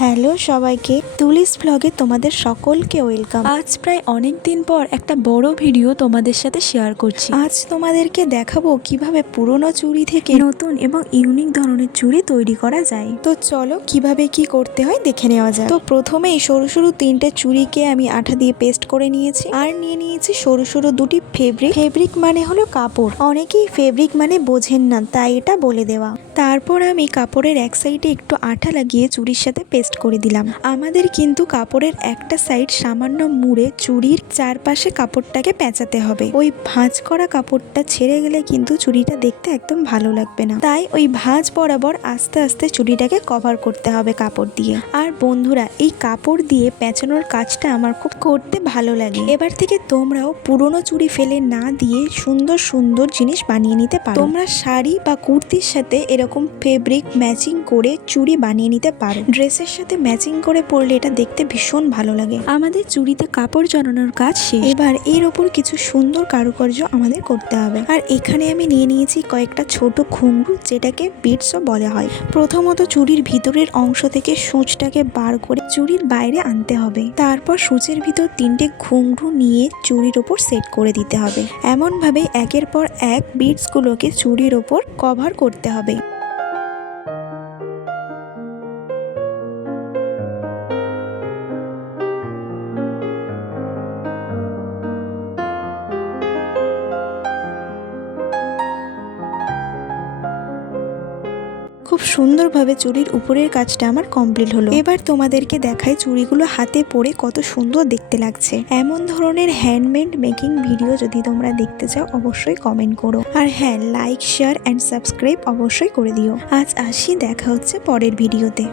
Hello সবাইকে, তুলিস ব্লগে তোমাদের সকলকে ওয়েলকাম। আজ প্রায় অনেক দিন পর একটা বড় ভিডিও তোমাদের সাথে শেয়ার করছি। আজ তোমাদেরকে দেখাবো কিভাবে পুরনো চুড়ি থেকে নতুন এবং ইউনিক ধরনের চুড়ি তৈরি করা যায়। তো চলো কিভাবে কি করতে হয় দেখে নেওয়া যায়। তো প্রথমেই সরু সরু তিনটে চুড়িকে আমি আঠা দিয়ে পেস্ট করে নিয়েছি, আর নিয়ে নিয়েছি সরু সরু দুটি ফেব্রিক মানে হলো কাপড়। অনেকেই ফেব্রিক মানে বোঝেন না, তাই এটা বলে দেওয়া। তারপর আমি কাপড়ের এক সাইডে একটু আঠা লাগিয়ে চুড়ির সাথে পেস্ট করে দিলাম। আমাদের কিন্তু কাপড়ের একটা সাইড সামান্য মুড়ে চুড়ির চারপাশে কাপড়টাকে পেঁচাতে হবে। ওই ভাঁজ করা কাপড়টা ছেড়ে গেলে কিন্তু চুড়িটা দেখতে একদম ভালো লাগবে না, তাই ওই ভাঁজ বরাবর আস্তে আস্তে চুড়িটাকে কভার করতে হবে কাপড় দিয়ে। আর বন্ধুরা, এই কাপড় দিয়ে পেঁচানোর কাজটা আমার খুব করতে ভালো লাগে। এবার থেকে তোমরাও পুরনো চুড়ি ফেলে না দিয়ে সুন্দর সুন্দর জিনিস বানিয়ে নিতে পারো। তোমরা শাড়ি বা কুর্তির সাথে এরকম ফেব্রিক ম্যাচিং করে চুড়ি বানিয়ে নিতে পারো। ড্রেসের সাথে ম্যাচিং করে পরলে এটা দেখতে ভীষণ ভালো লাগে। আমাদের চুড়িতে কাপড় জড়ানোর কাজ শেষ। এবার এর ওপর কিছু সুন্দর কারুকার্য আমাদের করতে হবে। আর এখানে আমি নিয়ে নিয়েছি কয়েকটা ছোট ঘুঙরু, যেটাকে বিটসও বলা হয়। প্রথমত চুড়ির ভিতরের অংশ থেকে সূচটাকে বার করে চুড়ির বাইরে আনতে হবে। তারপর সূচের ভিতর তিনটে ঘুঙরু নিয়ে চুড়ির ওপর সেট করে দিতে হবে। এমন ভাবে একের পর এক বিটস গুলোকে চুড়ির ওপর কভার করতে হবে। খুব সুন্দরভাবে চুড়ির উপরের কাজটা আমার কমপ্লিট হলো। এবার তোমাদেরকে দেখাই চুড়িগুলো হাতে পরে কত সুন্দর দেখতে লাগছে। এমন ধরনের হ্যান্ডমেড মেকিং ভিডিও যদি তোমরা দেখতে চাও অবশ্যই কমেন্ট করো। আর হ্যাঁ, লাইক, শেয়ার অ্যান্ড সাবস্ক্রাইব অবশ্যই করে দিও। আজ আসি, দেখা হচ্ছে পরের ভিডিওতে।